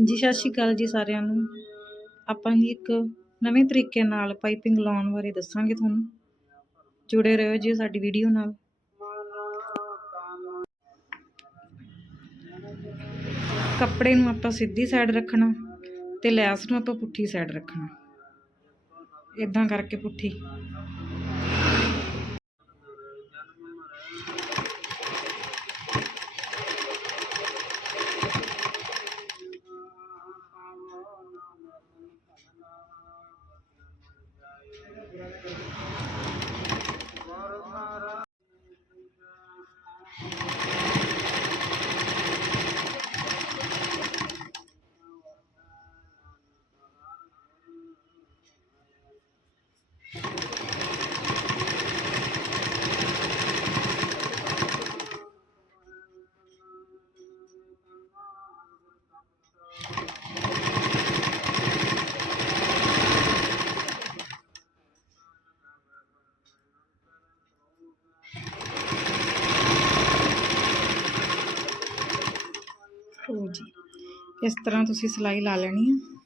ਹਾਂਜੀ, ਸਤਿ ਸ਼੍ਰੀ ਅਕਾਲ ਜੀ ਸਾਰਿਆਂ ਨੂੰ। ਆਪਾਂ ਜੀ ਇੱਕ ਨਵੇਂ ਤਰੀਕੇ ਨਾਲ ਪਾਈਪਿੰਗ ਲਾਉਣ ਬਾਰੇ ਦੱਸਾਂਗੇ ਤੁਹਾਨੂੰ। ਜੁੜੇ ਰਹੋ ਜੀ ਸਾਡੀ ਵੀਡੀਓ ਨਾਲ। ਕੱਪੜੇ ਨੂੰ ਆਪਾਂ ਸਿੱਧੀ ਸਾਈਡ ਰੱਖਣਾ ਤੇ ਲੈਸ ਨੂੰ ਆਪਾਂ ਪੁੱਠੀ ਸਾਈਡ ਰੱਖਣਾ। ਇਦਾਂ ਕਰਕੇ ਪੁੱਠੀ। ਲਓ ਜੀ। ਇਸ ਤਰ੍ਹਾਂ ਤੁਸੀਂ ਸਿਲਾਈ ਲਾ ਲੈਣੀ ਆ।